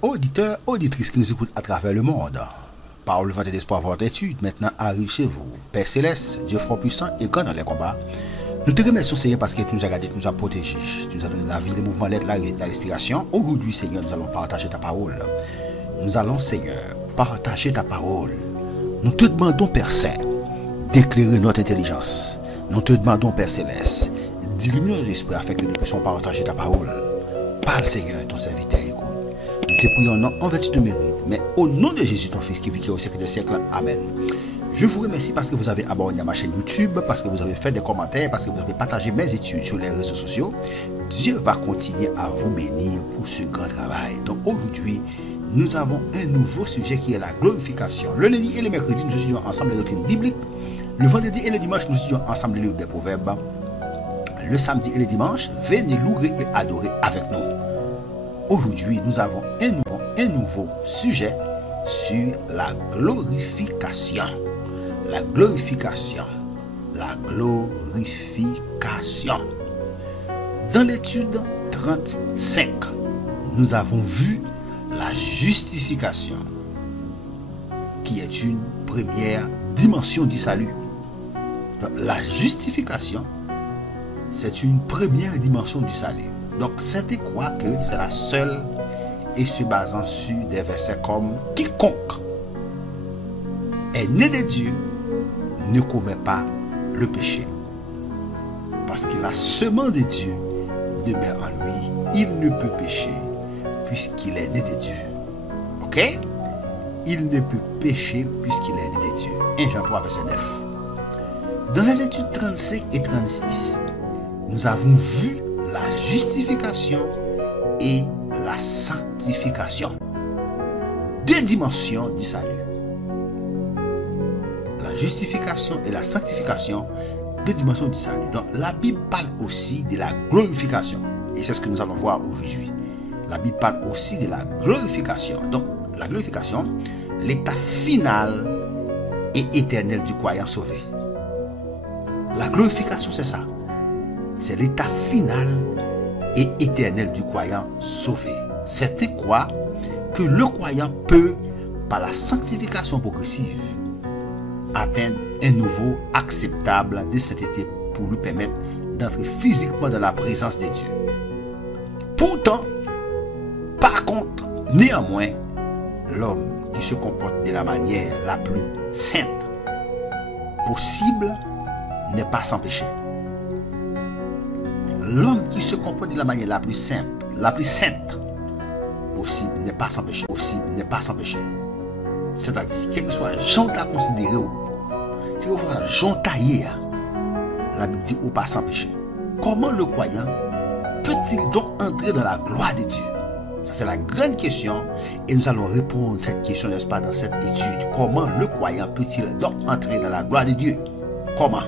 Auditeurs, auditrices qui nous écoutent à travers le monde, parole, vente d'espoir, votre étude, maintenant arrive chez vous. Père Céleste, Dieu fort puissant et grand dans les combats, nous te remercions Seigneur parce que tu nous as gardés, tu nous as protégés, tu nous as donné la vie, le mouvement, l'aide, la respiration. Aujourd'hui Seigneur, nous allons partager ta parole. Nous allons Seigneur, partager ta parole. Nous te demandons Père Saint, d'éclairer notre intelligence. Nous te demandons Père Céleste, d'illuminer l'esprit afin que nous puissions partager ta parole. Parle Seigneur, ton serviteur écoute. Nous te prions non en vertu de mérite, mais au nom de Jésus, ton Fils qui vit au siècle des siècles. Amen. Je vous remercie parce que vous avez abonné à ma chaîne YouTube, parce que vous avez fait des commentaires, parce que vous avez partagé mes études sur les réseaux sociaux. Dieu va continuer à vous bénir pour ce grand travail. Donc aujourd'hui, nous avons un nouveau sujet qui est la glorification. Le lundi et le mercredi, nous étudions ensemble les doctrines bibliques. Le vendredi et le dimanche, nous étudions ensemble le livre des Proverbes. Le samedi et le dimanche, venez louer et adorer avec nous. Aujourd'hui, nous avons un nouveau sujet sur la glorification. La glorification. La glorification. Dans l'étude 35, nous avons vu la justification, qui est une première dimension du salut. Donc, la justification, c'est une première dimension du salut. Donc, c'était quoi que c'est la seule et se basant sur des versets comme quiconque est né de Dieu ne commet pas le péché. Parce que la semence de Dieu demeure en lui, il ne peut pécher puisqu'il est né de Dieu. Ok? Il ne peut pécher puisqu'il est né de Dieu. 1 Jean 3, verset 9. Dans les études 35 et 36, nous avons vu la justification et la sanctification. Deux dimensions du salut. La justification et la sanctification, deux dimensions du salut. Donc la Bible parle aussi de la glorification. Et c'est ce que nous allons voir aujourd'hui. La Bible parle aussi de la glorification. Donc la glorification, l'état final et éternel du croyant sauvé. La glorification, c'est ça. C'est l'état final et éternel du croyant sauvé. C'était quoi? Que le croyant peut, par la sanctification progressive, atteindre un niveau acceptable de sainteté pour lui permettre d'entrer physiquement dans la présence de Dieu. Pourtant, par contre, néanmoins, l'homme qui se comporte de la manière la plus sainte possible n'est pas sans péché. L'homme qui se comporte de la manière la plus simple, la plus sainte possible n'est pas sans péché. Possible n'est pas sans péché. C'est-à-dire, quel que soit Jean t'a considéré, quel que soit Jean taillé, la Bible dit ou pas sans péché. Comment le croyant peut-il donc entrer dans la gloire de Dieu? Ça, c'est la grande question et nous allons répondre à cette question, n'est-ce pas, dans cette étude. Comment le croyant peut-il donc entrer dans la gloire de Dieu? Comment?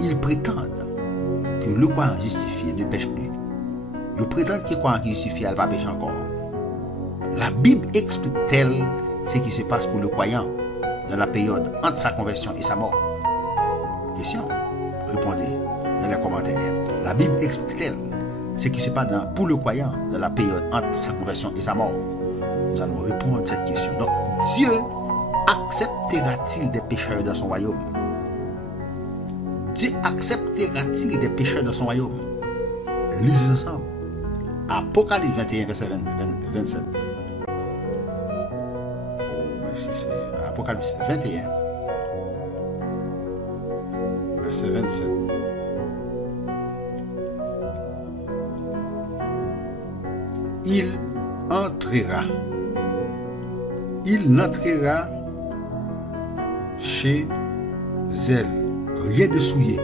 Ils prétendent que le croyant justifié ne pêche plus. Ils prétendent que le croyant justifié ne va pas pécher encore. La Bible explique-t-elle ce qui se passe pour le croyant dans la période entre sa conversion et sa mort? Question? Répondez dans les commentaires. La Bible explique-t-elle ce qui se passe pour le croyant dans la période entre sa conversion et sa mort? Nous allons répondre à cette question. Donc, Dieu acceptera-t-il des pécheurs dans son royaume? Dieu acceptera-t-il des pécheurs dans son royaume? Lisez ensemble. Apocalypse 21, verset 27. Merci, c'est Apocalypse 21, verset 27. Il n'entrera chez elle rien de souillé,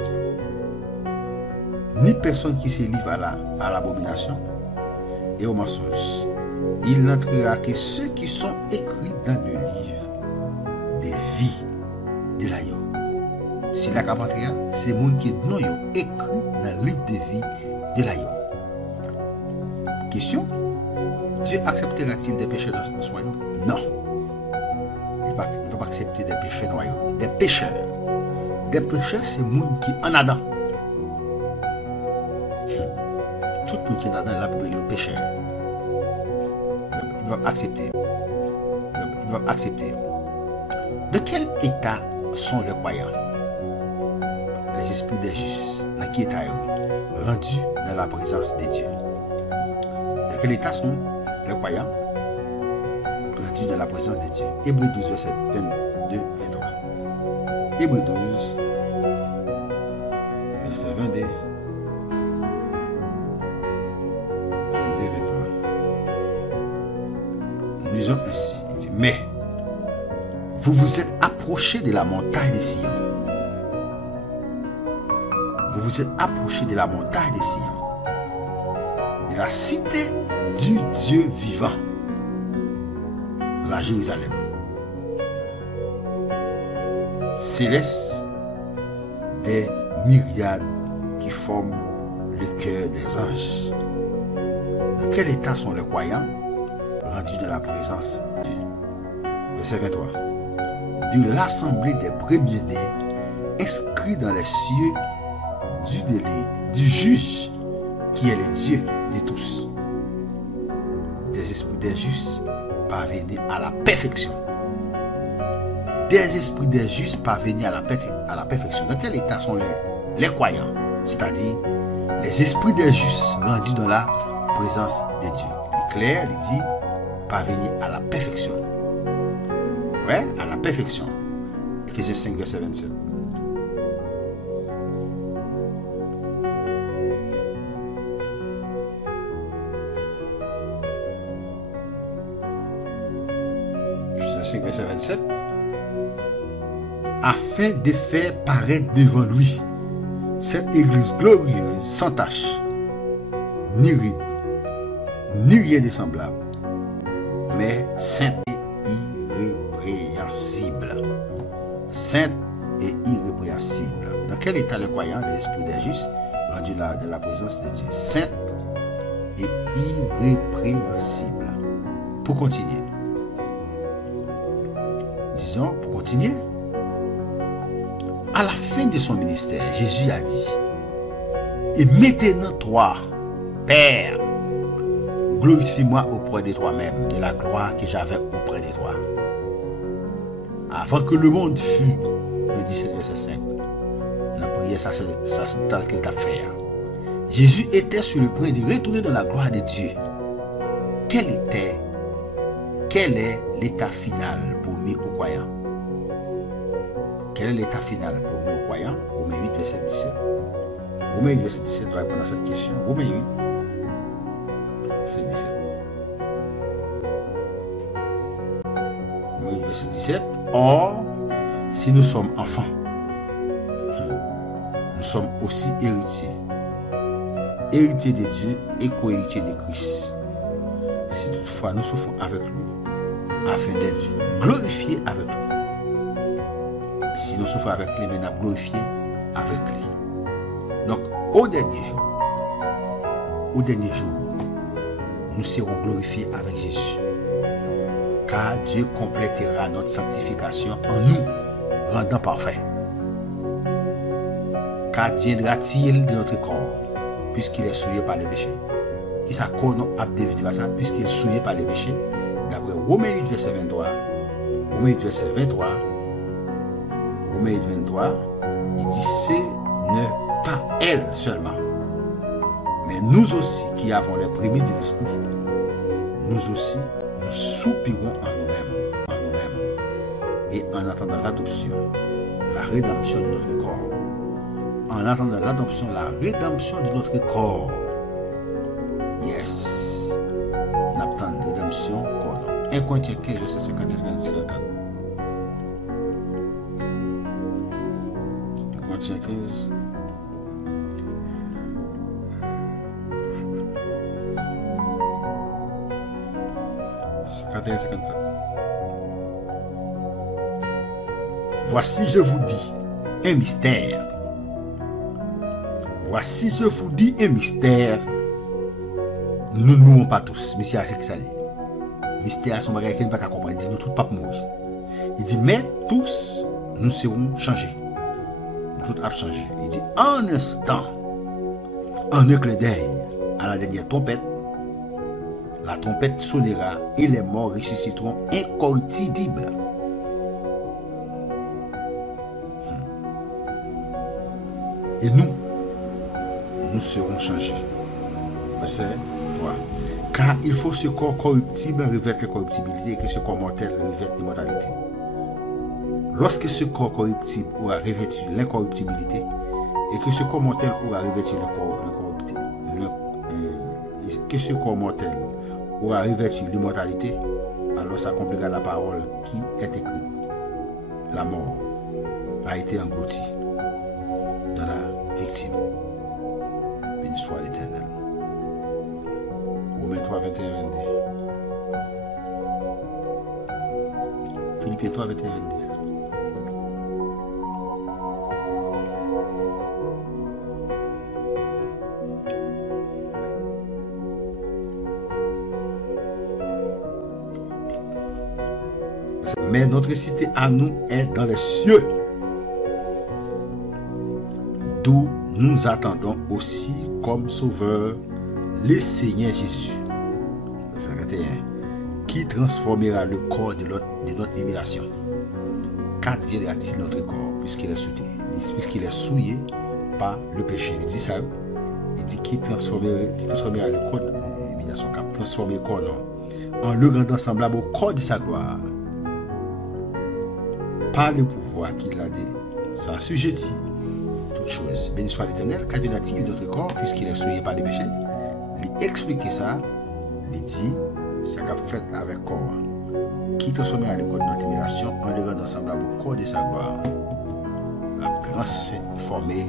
ni personne qui se livre à l'abomination et au mensonge. Il n'entrera que ceux qui sont écrits dans le livre des vies de l'agneau. Si la capatria, c'est monde qui est écrit dans le livre des vies de l'agneau. Question? Dieu acceptera-t-il des pécheurs dans son royaume? Non. Il ne peut pas accepter des pécheurs dans le royaume. Des pécheurs. Des pécheurs, c'est le monde qui est en Adam. Tout le monde qui est en Adam, là, peut aller au pécheur. doivent accepter. Ils doivent accepter. De quel état sont les croyants? Les esprits des justes, dans qui état rendus dans la présence de Dieu. De quel état sont les croyants rendus dans la présence de Dieu? Hébreux 12, verset 22 et 3. Hébreux 12, verset 22. Nous lisons ainsi, il dit, mais vous vous êtes approchés de la montagne de Sion. Vous vous êtes approchés de la montagne de Sion, de la cité du Dieu vivant, la Jérusalem, céleste des myriades qui forment le cœur des anges. Dans quel état sont les croyants rendus dans la présence de Dieu? Verset 23. De l'assemblée des premiers-nés, inscrits dans les cieux du juge qui est le Dieu de tous, des esprits des justes parvenus à la perfection. Des esprits des justes parvenus à la perfection. Dans quel état sont les croyants? C'est-à-dire les esprits des justes rendus dans la présence de Dieu. Il est clair, il dit parvenus à la perfection. Ouais, à la perfection. Ephésiens 5, verset 27. Ephésiens 5, verset 27. Afin de faire paraître devant lui cette église glorieuse, sans tache, ni ride, ni rien de semblable, mais sainte et irrépréhensible. Sainte et irrépréhensible. Dans quel état les croyants, les esprits des justes, rendus de la présence de Dieu? Sainte et irrépréhensible. Pour continuer. Disons, pour continuer. À la fin de son ministère, Jésus a dit, et maintenant toi, Père, glorifie-moi auprès de toi-même, de la gloire que j'avais auprès de toi. Avant que le monde fût, le 17 verset 5, la prière, ça c'est tel qu'il t'a fait. Jésus était sur le point de retourner dans la gloire de Dieu. Quel est l'état final pour nous aux croyants? Quel est l'état final pour nous aux croyants? Romains 8 verset 17. Romains 8 verset 17 va répondre à cette question. Romains 8 verset 17. Romains 8 verset 17. Or, si nous sommes enfants, nous sommes aussi héritiers. Héritiers de Dieu et co-héritiers de Christ. Si toutefois nous souffrons avec lui, afin d'être glorifiés avec lui. Si nous souffrons avec lui, maintenant glorifiés avec lui. Donc, au dernier jour, nous serons glorifiés avec Jésus. Car Dieu complétera notre sanctification en nous, rendant parfait. Qu'adviendra-t-il de notre corps, puisqu'il est souillé par les péchés? Qui ça qu'on a deviné par ça, puisqu'il est souillé par les péchés? D'après Romains 8, verset 23, Romains 8, verset 23, Romains 8, 23, il dit, c'est ne pas elle seulement, mais nous aussi qui avons les prémices de l'esprit, nous aussi, nous soupirons en nous-mêmes, et en attendant l'adoption, la rédemption de notre corps. En attendant l'adoption, la rédemption de notre corps. Yes. On attend la rédemption corps. 1 Corinthiens 15, verset 51, 54. 1 Corinthiens 15. Voici, je vous dis un mystère. Voici, je vous dis un mystère. Nous ne mourrons pas tous. Mystère, c'est qui ça dit? Mystère, son bagage qui ne peut pas comprendre. Il dit, nous tous pas mourir. Il dit, mais tous, nous serons changés. Nous tous changés. Il dit, en un instant, en un clin d'œil, à la dernière trompette, la trompette sonnera et les morts ressusciteront incorruptibles. Et nous serons changés. Verset 3. Car il faut ce corps corruptible revêtre l'incorruptibilité et que ce corps mortel revêtre l'immortalité. Lorsque ce corps corruptible aura revêtu l'incorruptibilité et que ce corps mortel aura revêtu l'immortalité, alors s'accomplira la parole qui est écrite. La mort a été engloutie dans la victime. Béni soit l'Éternel. Romains 3, 21, 22. Philippiens 3, 21, 22. Mais notre cité à nous est dans les cieux, d'où nous attendons aussi comme sauveur le Seigneur Jésus, 51, qui transformera le corps de notre humiliation. Qu'adviendra-t-il notre corps puisqu'il est souillé par le péché? Il dit ça, il dit qu'il transformera le corps de l'humiliation, qu'il transformera le corps en le rendant semblable au corps de sa gloire, par le pouvoir qu'il a de s'assujettir toutes choses. Béni soit l'Éternel. Qu'adviendra-t-il de notre corps puisqu'il est souillé par le péché? Il explique ça, il dit, ça qu'a fait avec corps, qui transformera le corps de notre humiliation en le rendant semblable au corps de sa gloire. La transformer,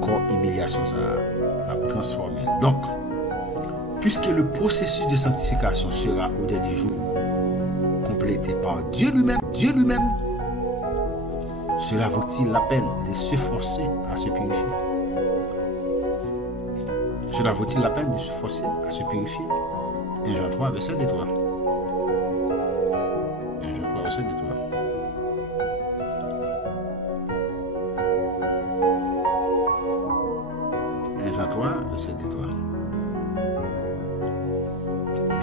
corps humiliation, ça la transformer. Donc, puisque le processus de sanctification sera au dernier jour complété par Dieu lui-même, cela vaut-il la peine de s'efforcer à se purifier? Cela vaut-il la peine de se forcer à se purifier? 1 Jean 3, verset 2, 3. 1 Jean 3, verset 2, 3. Jean 3, verset 2, 3.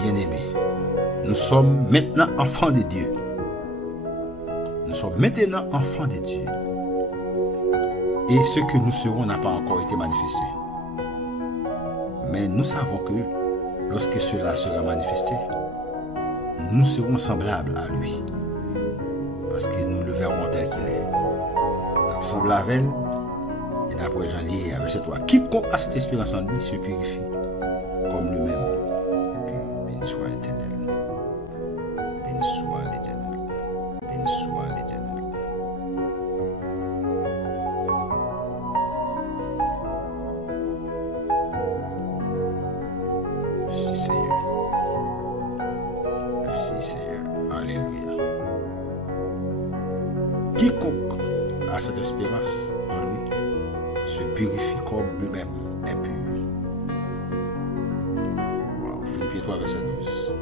Bien-aimés, nous sommes maintenant enfants de Dieu. Nous sommes maintenant enfants de Dieu. Et ce que nous serons n'a pas encore été manifesté. Mais nous savons que lorsque cela sera manifesté, nous serons semblables à lui. Parce que nous le verrons tel qu'il est. Semblable à elle, et d'après Jean lié avec verset 3. Quiconque a cette espérance en lui se purifie comme lui-même. Et puis, béni soit l'Éternel. Béni soit l'Éternel. Béni soit l'Éternel. Merci Seigneur. Merci Seigneur. Alléluia. Quiconque a cette espérance en lui se purifie comme lui-même est pur. Wow. Philippiens 3, verset 12.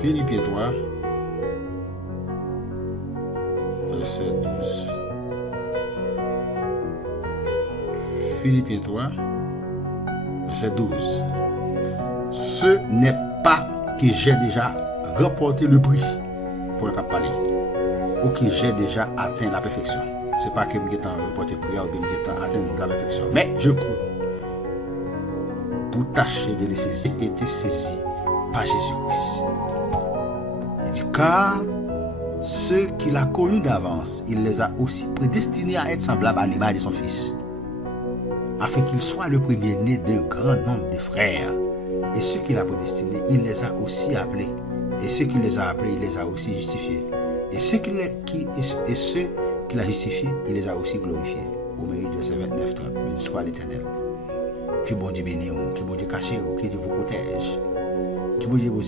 Philippiens 3, verset 12. Philippiens 3, verset 12. Ce n'est pas que j'ai déjà remporté le prix pour le cap parler, ou que j'ai déjà atteint la perfection. C'est pas que je vais remporter le prix ou que je vais atteindre la perfection. Mais je cours pour tâcher de les saisir et être saisi par Jésus-Christ. Il dit, car ceux qu'il a connus d'avance, il les a aussi prédestinés à être semblables à l'image de son Fils, afin qu'il soit le premier-né d'un grand nombre de frères. Et ceux qu'il a prédestinés, il les a aussi appelés. Et ceux qu'il les a appelés, il les a aussi justifiés. Et ceux qu'il a justifiés, il les a aussi glorifiés. Au mérite du verset 29, 30. Béni soit l'Éternel. Que bon Dieu bénisse, que bon Dieu cache, que Dieu vous protège. Que bon Dieu vous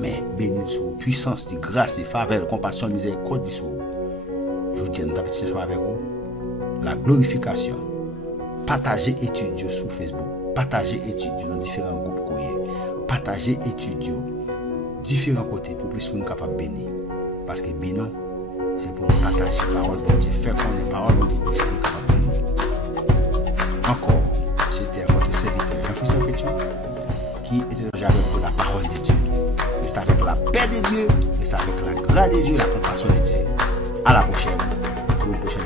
met béni sur puissance, de grâce, de faveur, compassion, miséricorde de vous. Je vous dis, nous avons petit avec vous. La glorification. Partagez études sur Facebook. Partagez études dans différents groupes courriers. Partagez études différents côtés pour plus nous capable de bénir. Parce que bénin, c'est pour nous partager la parole de Dieu. Faire qu'on ait parole de Dieu, c'est nous capable de bénir. encore, c'était votre serviteur, Jean-François Pétion, qui était avec pour la parole de Dieu. Et c'est avec la paix de Dieu, et c'est avec la grâce de Dieu, la compassion de Dieu. À la prochaine, pour une prochaine